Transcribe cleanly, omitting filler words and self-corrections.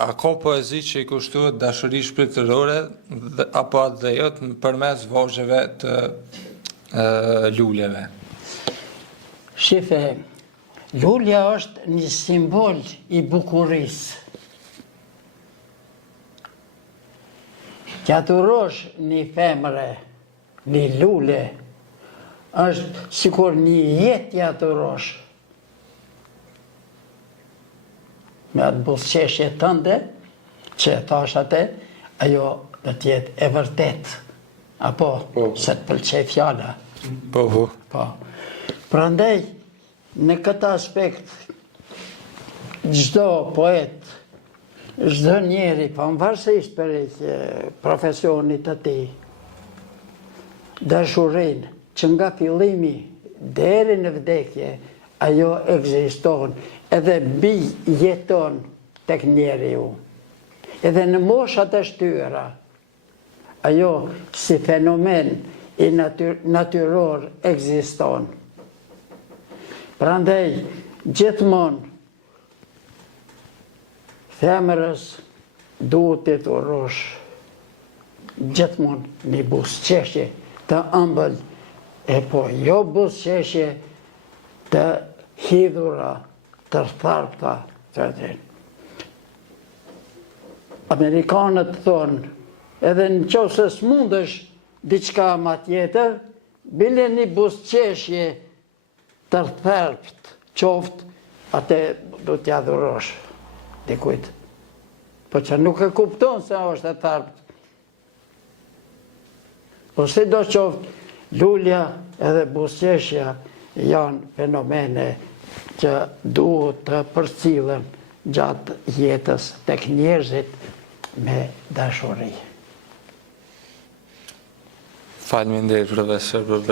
A ka poezi që i kushtohet dashuri shpirtërore apo atë dhe jot përmes vozheve të luleve? Shife, lulja është një simbol i bukurisë. Që adhurosh një femre, një lule, është sikur një jetë i adhurosh. Me atë buzëqeshje tënde, që e thash atë, ajo do t'jetë e vërtet, apo se të pëlqej fjala. Po. Prandaj, në këtë aspekt, çdo poet, çdo njeri, pavarësisht për profesionit të tij, dashurinë që nga fillimi deri në vdekje, ajo ekziston, edhe mbi jeton tek njeriu. Edhe në moshat e shtyra, ajo si fenomen i natyror ekziston. Prandaj, gjithmonë, femrës duhet të dhurosh gjithmonë një buzëqeshje të ëmbël, e po jo buzëqeshje të hidhura, të tharpta, të atin. Amerikanët thonë, edhe në qoftë se s'mundesh diçka ma tjetër, bile një buzëqeshje të tharpt qoftë, atë do t'ja dhurosh dikujt. Po që nuk e kupton se është e tharpt. Po si do qoftë, lulja edhe buzëqeshja janë fenomene që duhet të përcillen gjatë jetës tek njerëzit me dashuri. Faleminderit profesor për